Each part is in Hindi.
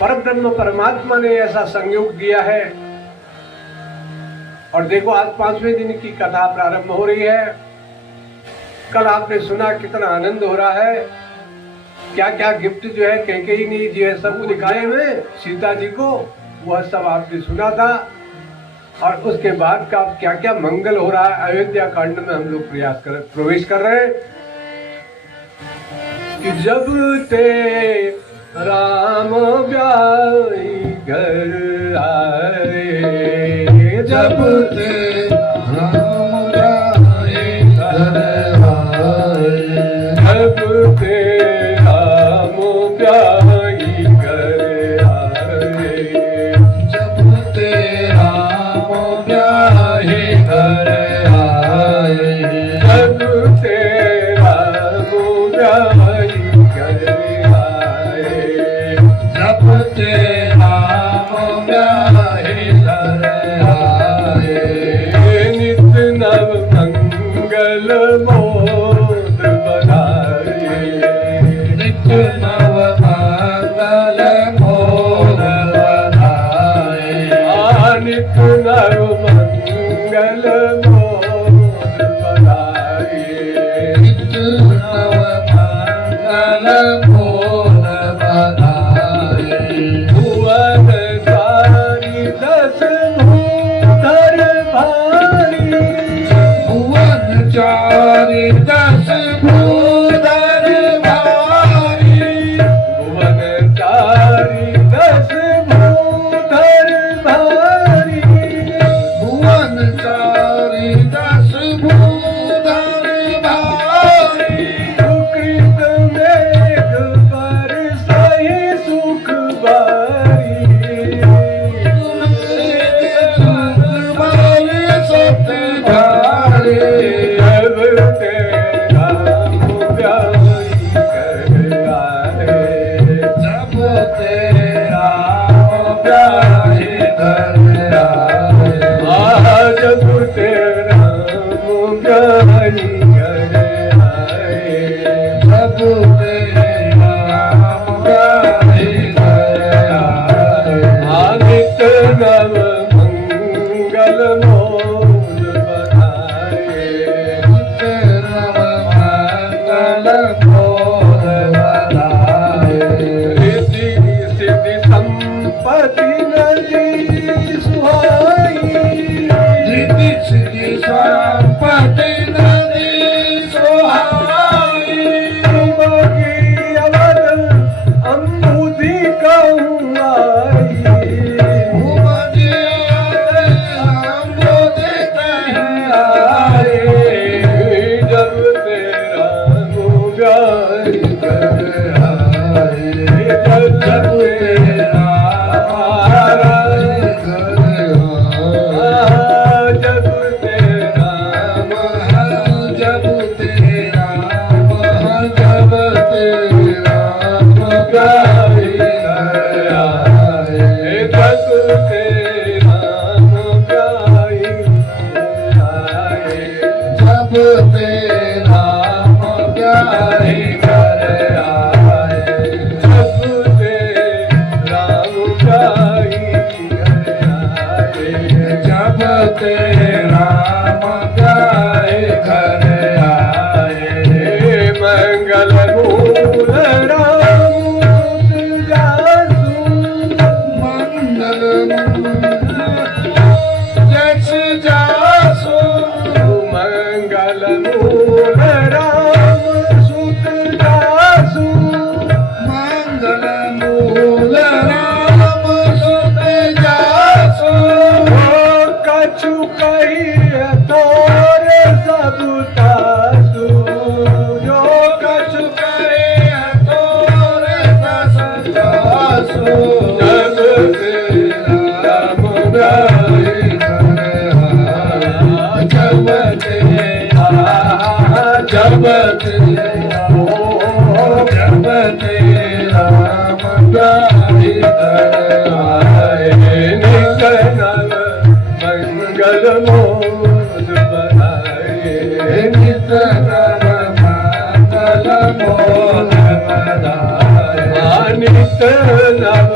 परब्रह्म परमात्मा ने ऐसा संयोग दिया है। और देखो आज 5वें दिन की कथा प्रारंभ हो रही है। कल आपने सुना कितना आनंद हो रहा है, क्या क्या गिफ्ट जो है कैकेयी ने जो है सब दिखाए हुए सीता जी को, वह सब आपने सुना था। और उसके बाद का क्या क्या मंगल हो रहा है अयोध्या कांड में हम लोग प्रवेश कर रहे हैं। कि जब ते राम ब्याई घर आए, जब ते राम ब्याई घर आए, जब ते राम ब्याई घर आए, जब ते राम ब्याई घर आए, जब ते राम ब्याई घर आए, जब ते राम ब्याई घर आए, नित नव मंगल मोद बधाए, नित नव मंगल मोद बधाए, नित नव मंगल मोद बधाए, नित नव मंगल मोद बधाए, भुवन सारी दस भूधर भारी, भुवन चारि दस भूधर भारी, भुवन चारि दस भूधर भारी, भुवन चारि दस भूधर भारी, सुकृत मेघ बरसहि सुख बारी, सुख बारी सुख बारी, जब ते राम ब्याई घर आए, जब ते राम ब्याई घर आए, जब ते राम ब्याई घर आए, जब ते राम ब्याई घर आए, नित नव मंगल मोद बधाए, नित नव मंगल मोद बधाए, रिद्धि सिद्धि संपत्ति नदी सुहाई, रिद्धि सिद्धि संपत्ति नदी सुहाई, तुमकी अवध अम्बुधि कहूँ आई, तुमकी अम्बुधि कहूँ आई, जब ते राम ब्याई घर आए, जब ते राम ब्याई घर आए, जब ते राम, जब ते राम, जब ते राम ब्याई घर आए, जब ते राम ब्याई घर आए, जब ते राम ब्याई घर आए, जब ते राम ब्याई घर आए, जब ते राम ब्याई घर आए, मंगल मूल राम जासु, मंगल जस जासु, मंगल मूल राम सुत जासु, मंगल मूल राम सुत जासु, कछु कहिए तोरे सब तासु, जो कछु कहिए तोरे सब तासु, जब ते राम ब्याई घर आए, जब ते जब ते जब ते राम ब्याई घर आए, नित नव मंगल मोद बधाए, नित नव मंगल मोद बधाए, नित नव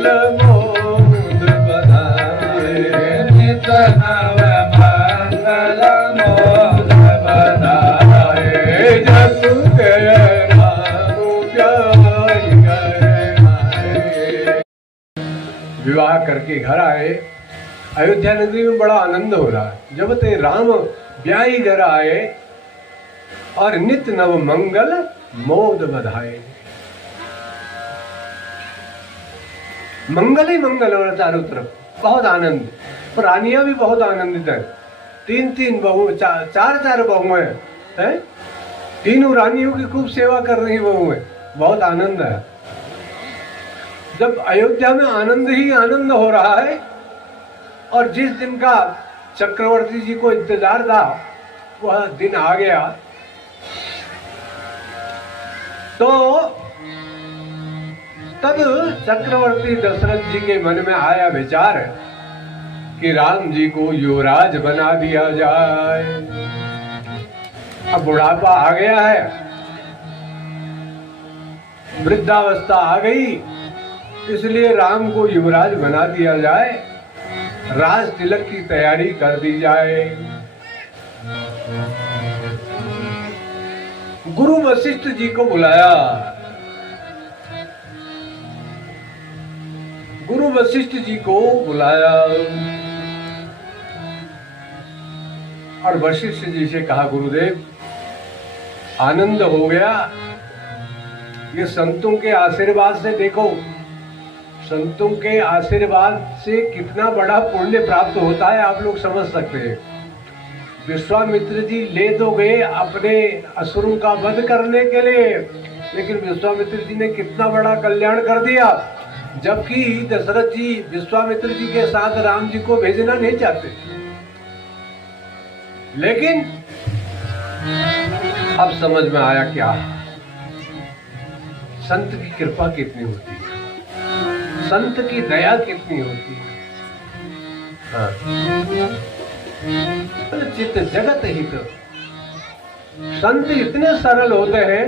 मंगल मोद बधाए, नित नव मंगल मोद बधाए, जसु के राम ब्याह गए। विवाह करके घर आए, अयोध्या नगरी में बड़ा आनंद हो रहा है। जब ते राम ब्याही घर आए और नित नव मंगल मोद बधाए, मंगल ही मंगल हो रहा चारों तरफ, बहुत आनंद। और रानियां भी बहुत आनंदित है, तीन तीन बहू, चार बहुएं हैं, तीनों रानियों की खूब सेवा कर रही बहुएं, बहुत आनंद है। जब अयोध्या में आनंद ही आनंद हो रहा है और जिस दिन का चक्रवर्ती जी को इंतजार था वह दिन आ गया, तो तब चक्रवर्ती दशरथ जी के मन में आया विचार कि राम जी को युवराज बना दिया जाए। अब बुढ़ापा आ गया है, वृद्धावस्था आ गई, इसलिए राम को युवराज बना दिया जाए, राज तिलक की तैयारी कर दी जाए। गुरु वशिष्ठ जी को बुलाया। गुरु वशिष्ठ जी को बुलाया और वशिष्ठ जी से कहा, गुरुदेव आनंद हो गया, ये संतों के आशीर्वाद से देखो, संतों के आशीर्वाद से कितना बड़ा पुण्य प्राप्त होता है आप लोग समझ सकते हैं। विश्वामित्र जी ले तो गए अपने असुरों का वध करने के लिए, लेकिन विश्वामित्र जी ने कितना बड़ा कल्याण कर दिया, जबकि दशरथ जी विश्वामित्र जी के साथ राम जी को भेजना नहीं चाहते। लेकिन अब समझ में आया क्या संत की कृपा कितनी होती है, संत की दया कितनी होती है। हाँ। चित्त जगत हित, संत इतने सरल होते हैं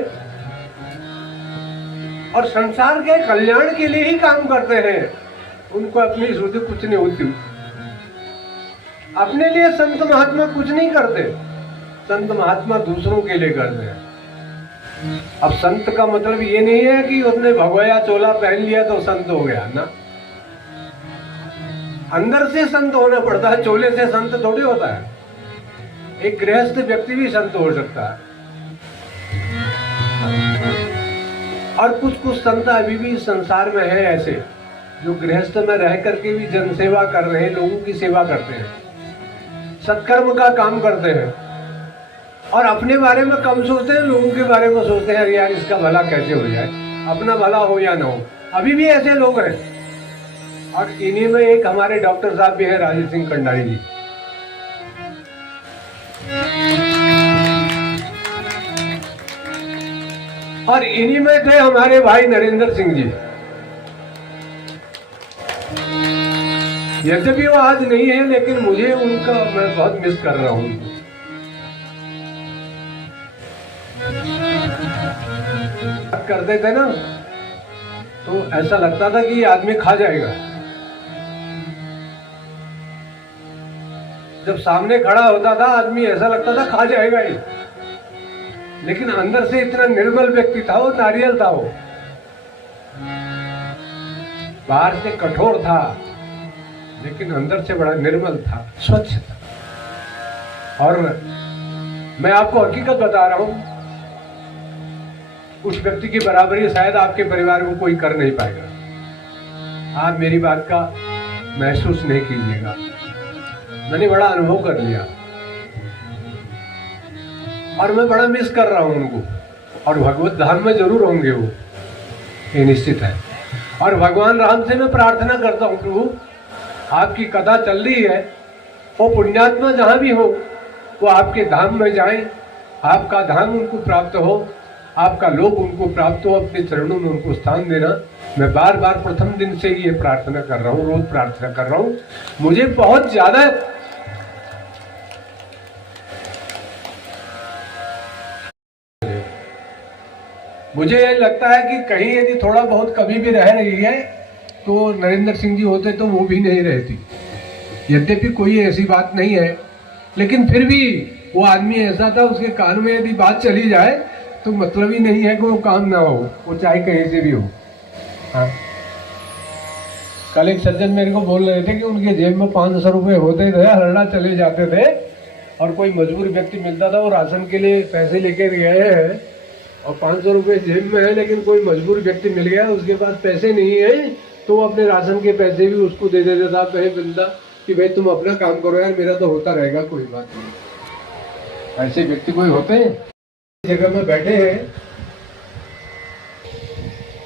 और संसार के कल्याण के लिए ही काम करते हैं, उनको अपनी शुद्धि कुछ नहीं होती। अपने लिए संत महात्मा कुछ नहीं करते, संत महात्मा दूसरों के लिए करते हैं। अब संत का मतलब ये नहीं है कि उसने भगोया चोला पहन लिया तो संत हो गया ना, अंदर से संत होना पड़ता है, चोले से संत थोड़ी होता है। एक गृहस्थ व्यक्ति भी संत हो सकता है, और कुछ कुछ संत अभी भी संसार में है ऐसे जो गृहस्थ में रह करके भी जनसेवा कर रहे हैं, लोगों की सेवा करते हैं, सत्कर्म का काम करते हैं और अपने बारे में कम सोचते हैं, लोगों के बारे में सोचते हैं यार इसका भला कैसे हो जाए, अपना भला हो या ना हो। अभी भी ऐसे लोग हैं, और इन्हीं में एक हमारे डॉक्टर साहब भी है, राजेश सिंह कंडारी जी। और इन्हीं में थे हमारे भाई नरेंद्र सिंह जी। यद्यपि वो आज नहीं है, लेकिन मुझे उनका मैं बहुत मिस कर रहा हूं। करते थे ना तो ऐसा लगता था कि ये आदमी खा जाएगा। जब सामने खड़ा होता था आदमी ऐसा लगता था खा जाएगा ही, लेकिन अंदर से इतना निर्मल व्यक्ति था वो, नारियल था वो, बाहर से कठोर था लेकिन अंदर से बड़ा निर्मल था, स्वच्छ था। और मैं आपको हकीकत बता रहा हूं, उस व्यक्ति की बराबरी शायद आपके परिवार में कोई कर नहीं पाएगा। आप मेरी बात का महसूस नहीं कीजिएगा, मैंने बड़ा अनुभव कर लिया और मैं बड़ा मिस कर रहा हूं उनको। और भगवत धाम में जरूर होंगे वो, ये निश्चित है। और भगवान राम से मैं प्रार्थना करता हूं, प्रभु आपकी कथा चल रही है, वो पुण्यात्मा जहां भी हो वो आपके धाम में जाएं, आपका धाम उनको प्राप्त हो, आपका लोक उनको प्राप्त हो, अपने चरणों में उनको स्थान देना। मैं बार बार प्रथम दिन से ये प्रार्थना कर रहा हूँ, रोज प्रार्थना कर रहा हूँ। मुझे बहुत ज्यादा मुझे ये लगता है कि कहीं यदि थोड़ा बहुत कभी भी रह रही है तो नरेंद्र सिंह जी होते तो वो भी नहीं रहती। यद्यपि कोई ऐसी बात नहीं है, लेकिन फिर भी वो आदमी ऐसा था, उसके कान में यदि बात चली जाए तो मतलब ही नहीं है कि वो काम ना हो, वो चाहे कहीं से भी हो। हाँ, कल एक सज्जन मेरे को बोल रहे थे कि उनके जेब में 500 रुपये होते थे, हरड़ा चले जाते थे, और कोई मजबूर व्यक्ति मिलता था, वो राशन के लिए पैसे लेके गए हैं और 500 रुपये जेब में है, लेकिन कोई मजबूर व्यक्ति मिल गया, उसके पास पैसे नहीं है, तो वो अपने राशन के पैसे भी उसको दे देता था, भाई बंदा कि भाई तुम अपना काम करो यार, मेरा तो होता रहेगा, कोई बात नहीं। ऐसे व्यक्ति कोई होते हैं। जगह में बैठे हैं,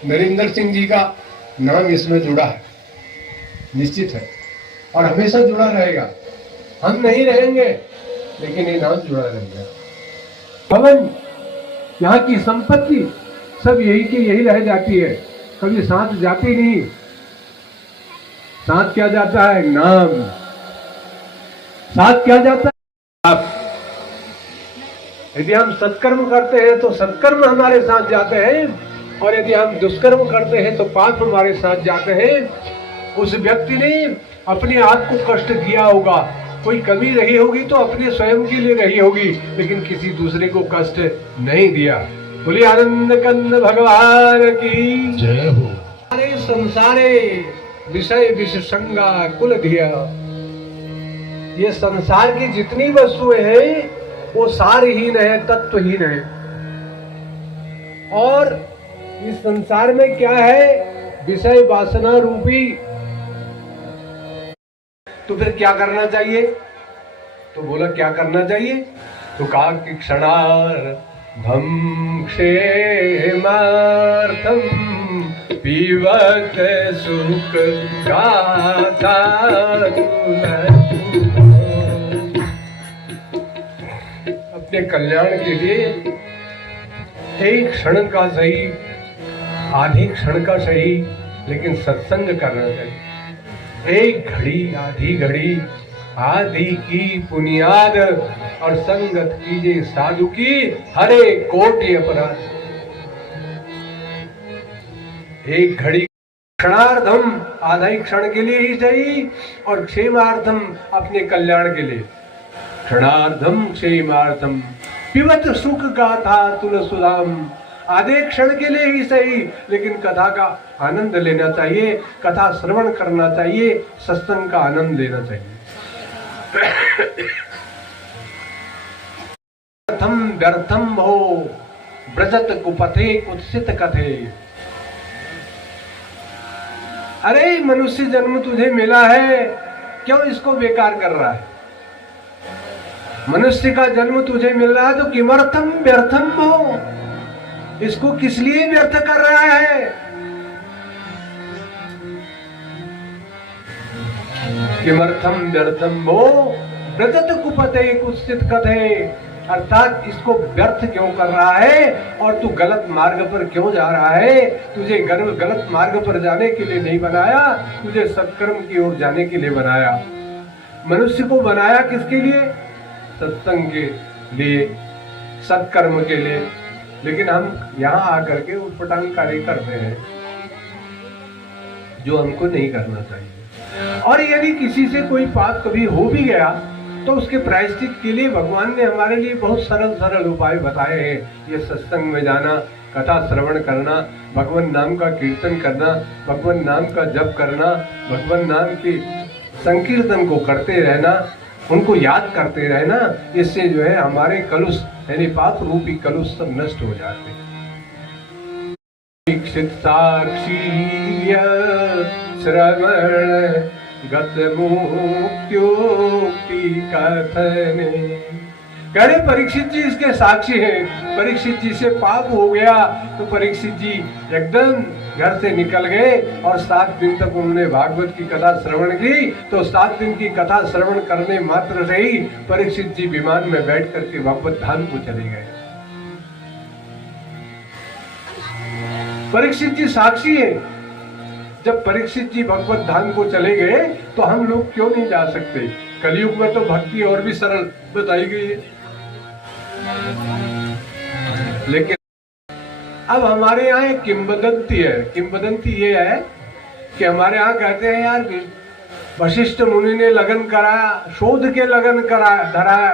नरेंद्र सिंह जी का नाम इसमें जुड़ा है, निश्चित है, और हमेशा जुड़ा रहेगा। हम नहीं रहेंगे, लेकिन ये नाम जुड़ा रहेगा। भवन, यहाँ की संपत्ति सब यही की यही रह जाती है, कभी साथ जाती नहीं। साथ क्या जाता है? नाम। साथ क्या जाता है? आप। यदि हम सत्कर्म करते हैं तो सत्कर्म हमारे साथ जाते हैं, और यदि हम दुष्कर्म करते हैं तो पाप हमारे साथ जाते हैं। उस व्यक्ति ने अपने आप को कष्ट दिया होगा, कोई कमी रही होगी तो अपने स्वयं के लिए रही होगी, लेकिन किसी दूसरे को कष्ट नहीं दिया। बोलिए आनंद कंद भगवान की जय हो। सारे संसारे विषय विषसंगा कुल धिया। ये संसार की जितनी वस्तुएं हैं वो सारहीन है, तत्वहीन है। और इस संसार में क्या है? विषय वासना रूपी। तो फिर क्या करना चाहिए? तो बोला क्या करना चाहिए? तो कहा कि क्षणार्धम क्षेमार्थम पीवत सुख गाथा। अपने कल्याण के लिए एक क्षण का सही, आधे क्षण का सही, लेकिन सत्संग करना चाहिए। एक घड़ी, आधी घड़ी, आधी की पुनियाद, और संगत कीजिए साधु की, हरे कोटि अपराध। एक घड़ी क्षणार्धम, आधा ही क्षण के लिए ही सही, और क्षेमार्थम अपने कल्याण के लिए। क्षणार्धम क्षेमार्थम पिबत सुख गाथा तुलसुधाम। आधे क्षण के लिए ही सही, लेकिन कथा का आनंद लेना चाहिए, कथा श्रवण करना चाहिए, सत्संग का आनंद लेना चाहिए। व्यर्थम व्यर्थम हो ब्रजत कुपथे कुत्सित कथे। अरे मनुष्य जन्म तुझे मिला है, क्यों इसको बेकार कर रहा है? मनुष्य का जन्म तुझे मिल रहा है तो किमर्थम व्यर्थम हो, इसको किस लिए व्यर्थ कर रहा है? किमर्थम व्यर्थम हो ब्रजत कुपथे कुत्सित कथे। अर्थात इसको व्यर्थ क्यों कर रहा है, और तू गलत मार्ग पर क्यों जा रहा है? तुझे गलत मार्ग पर जाने के लिए नहीं बनाया, तुझे सत्कर्म की ओर जाने के लिए बनाया। मनुष्य को बनाया किसके लिए? सत्संग के लिए, सत्कर्म के लिए। लेकिन हम यहाँ आकर के उटपटांग कार्य करते हैं, जो हमको नहीं करना चाहिए। और यदि किसी से कोई पाप कभी हो भी गया तो उसके प्रायश्चित के लिए भगवान ने हमारे लिए बहुत सरल सरल उपाय बताए हैं। ये सत्संग में जाना, कथा श्रवण करना, भगवान नाम का कीर्तन करना, भगवान नाम का जप करना, भगवान नाम के संकीर्तन को करते रहना, उनको याद करते रहना। इससे जो है हमारे कलुष यानी पाप रूपी कलुष सब नष्ट हो जाते हैं। दीक्षित साक्षी श्रवण गत मुक्त्योक्ति कथने। कहे परीक्षित जी इसके साक्षी हैं। परीक्षित जी से पाप हो गया तो परीक्षित जी एकदम घर से निकल गए, और 7 दिन तक उन्होंने भागवत की कथा श्रवण की। तो 7 दिन की कथा श्रवण करने मात्र से ही परीक्षित जी विमान में बैठ करके भागवत धाम को चले गए। परीक्षित जी साक्षी है। जब परीक्षित जी भगवत धाम को चले गए तो हम लोग क्यों नहीं जा सकते? कलयुग में तो भक्ति और भी सरल बताई गई है। लेकिन अब हमारे यहाँ एक किंवदंती है। किंवदंती ये है कि हमारे यहाँ कहते हैं यार वशिष्ठ मुनि ने लगन कराया, शोध के लगन कराया धराया।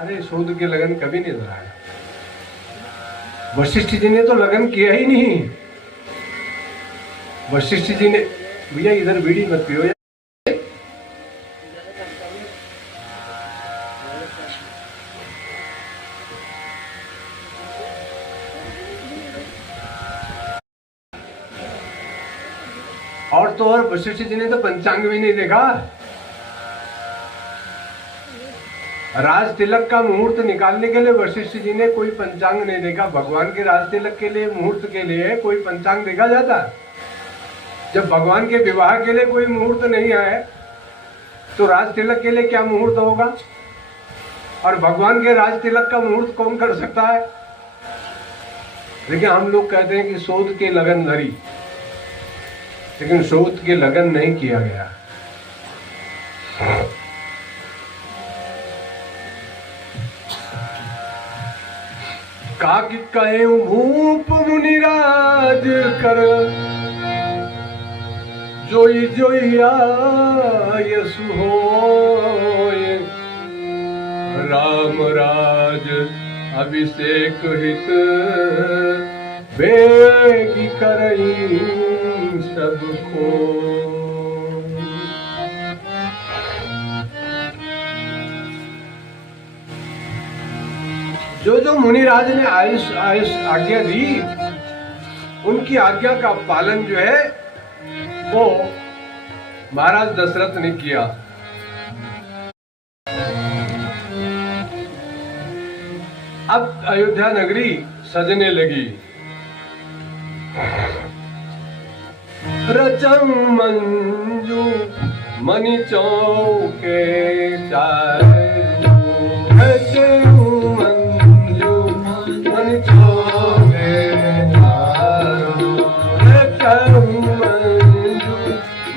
अरे शोध के लगन कभी नहीं धराया, वशिष्ठ जी ने तो लगन किया ही नहीं। वशिष्ठ जी ने, भैया इधर बीड़ी मत पियो यार। और तो और वशिष्ठ जी ने तो पंचांग भी नहीं देखा। राज तिलक का मुहूर्त निकालने के लिए वशिष्ठ जी ने कोई पंचांग नहीं देखा। भगवान के राज तिलक के लिए मुहूर्त के लिए कोई पंचांग देखा जाता? जब भगवान के विवाह के लिए कोई मुहूर्त नहीं आए तो राज तिलक के लिए क्या मुहूर्त होगा? और भगवान के राज तिलक का मुहूर्त कौन कर सकता है? लेकिन हम लोग कहते हैं कि शोध के लगन धरी, लेकिन शोध के लगन नहीं किया गया। काकी कहे भूप मुनिराज कर, जोई जोई आयसु होय, राम राज अभिषेक हित बेगी करई सबको। जो जो मुनिराज ने आयुष आयुष आज्ञा दी, उनकी आज्ञा का पालन जो है वो महाराज दशरथ ने किया। अब अयोध्या नगरी सजने लगी। रचम मंजू मणि चौके चारू, रचम मंजू मणि चौके चारू, रचम मंजू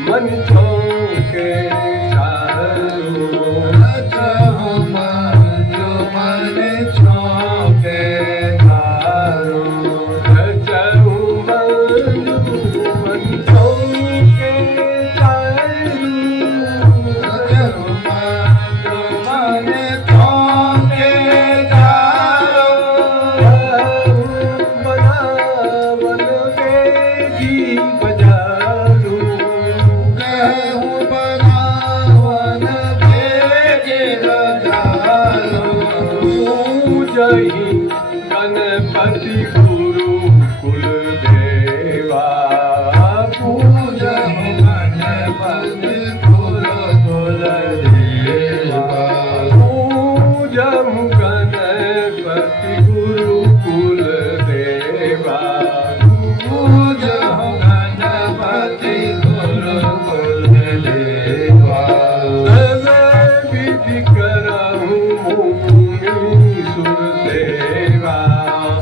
मणि चौके चारू, रचम मंजू मणि चौके चारू, रचम गणपति गुरु कुल देवा, पूजम गणपति गुरु कुल देवा, पूजम गणपति गुरु कुल देवा, पूजम गणपति गुरु कुल देवा। सब विधि करहूँ मुनि सुर सेवा,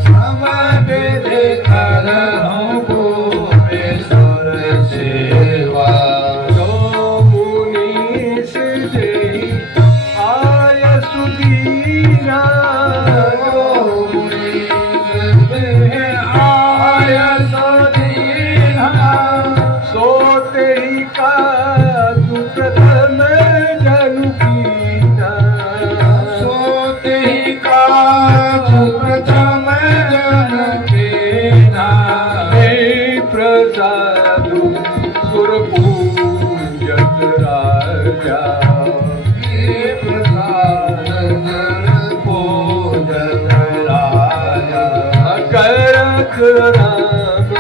सब विधि करहूँ भुवनेश्वर सेवा। जो मुनीस जेहि आयसु दीना, जो मुनीस जेहि आयसु दीना, सो तेहि काजु प्रथम जनु कीना, सो तेहि काजु प्रथम जनु कीना। हे प्रसादु सुर पूजत राजा, हे प्रसाद पूजत राजा, करत राम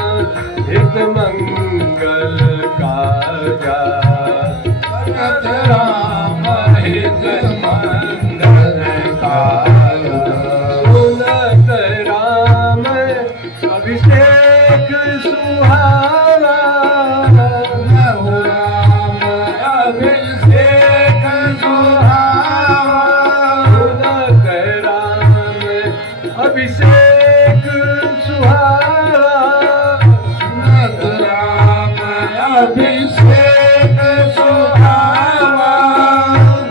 हित मंगल काजा, करत राम हित मंगल काजा। सुनत राम अभिषेक सुहावा, राम अभिषेक सुहावा, सुनत राम अभिषेक सुहावा, सुनत राम अभिषेक सुहावा।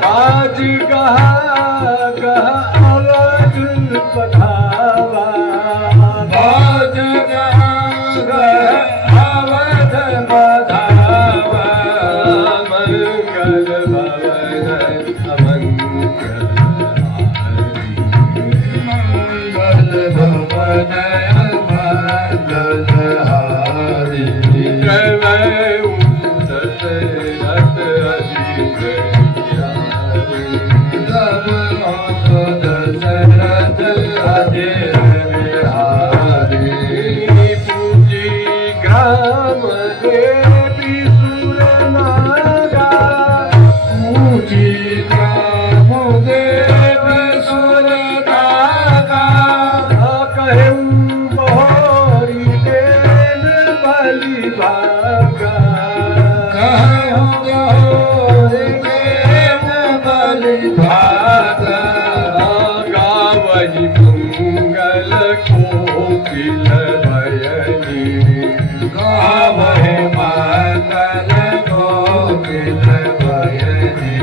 आज गहा गहा अवध पधावा, आज गहा गहा अवध पधावा, करवै दशरथ अजीत बिहारी। तब हो दशरथ अजीत बिहारी। पूजी ग्राम देवी सुर नागा। पूजी ग्राम देव सुर नागा। कहूँ बहोरी देन बलि भागा। कहूँ बहोरी देन बलि भागा। गावहि मंगल कोकिल बयनी। गावहि मंगल कोकिल बयनी।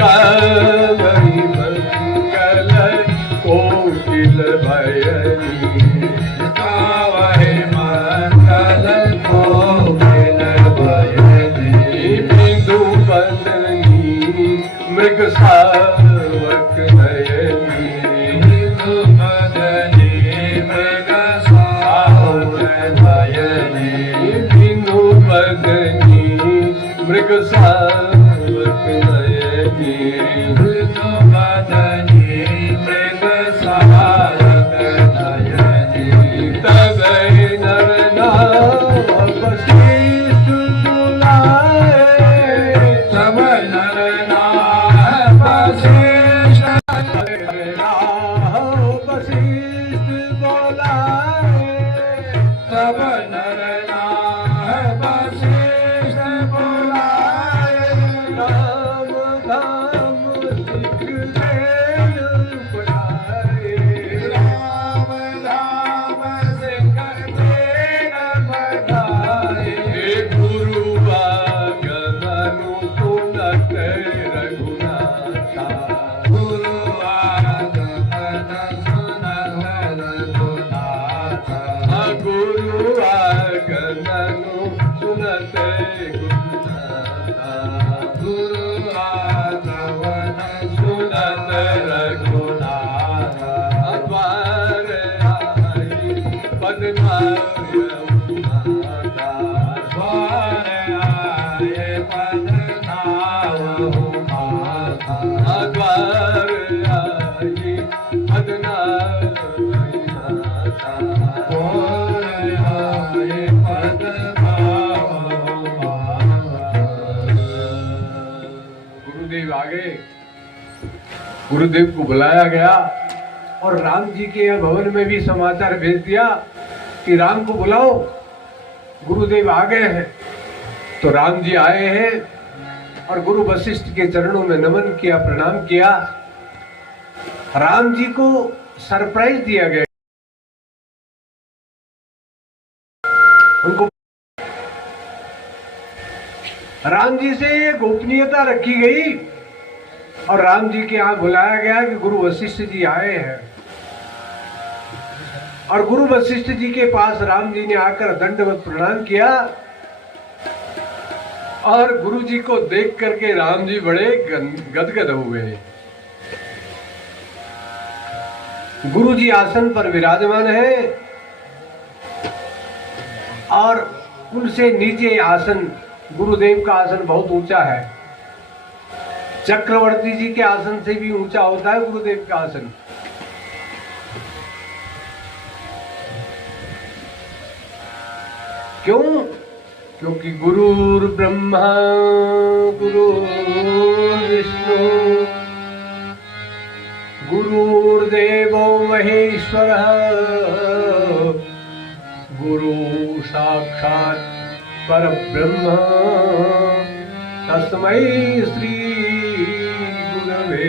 गावहि मंगल कोकिल बयनी। गावहि मंगल कोकिल बयनी। बिंदु बदनी मृग सावक नयनी। बिंदु बदनी मृग सावक नयनी। बिंदु बदनी मृग सावक नयनी। बिंदु बदनी मृग सावक नयनी। तब नर नाम वशिष्ठ बुलाए। तब नर नाम वशिष्ठ वशिष्ठ बोलाए। तब नर नाम वशिष्ठ बुलाए। राम धाम सिख लेन पढ़ाए। राम धाम सिख लेन पढ़ाए। गुरु आगमनु सुनत रघुनाथा। गुरु आगमन सुनत रघुनाथा। गुरु आगमनु सुनत रघुनाथा। गुरु आगमन सुनत रघुनाथा। द्वार आई पदनाय माता। द्वार आए पद नावहु माता। द्वार आई पदनाय माता। द्वार आए पद नावहु माता। गुरुदेव आ गए। गुरुदेव को बुलाया गया और राम जी के यहाँ भवन में भी समाचार भेज दिया कि राम को बुलाओ, गुरुदेव आ गए हैं। तो राम जी आए हैं और गुरु वशिष्ठ के चरणों में नमन किया, प्रणाम किया। राम जी को सरप्राइज दिया गया। उनको राम जी से गोपनीयता रखी गई और राम जी के यहाँ बुलाया गया कि गुरु वशिष्ठ जी आए हैं। और गुरु वशिष्ठ जी के पास राम जी ने आकर दंडवत प्रणाम किया और गुरु जी को देख करके राम जी बड़े गदगद हो गए। गुरु जी आसन पर विराजमान है और उनसे नीचे आसन, गुरुदेव का आसन बहुत ऊंचा है। चक्रवर्ती जी के आसन से भी ऊंचा होता है गुरुदेव का आसन। क्यों? क्योंकि गुरुर् ब्रह्मा गुरुर्विष्णु गुरुर्देवो महेश्वरः गुरु साक्षात् परब्रह्म तस्मै श्री गुरवे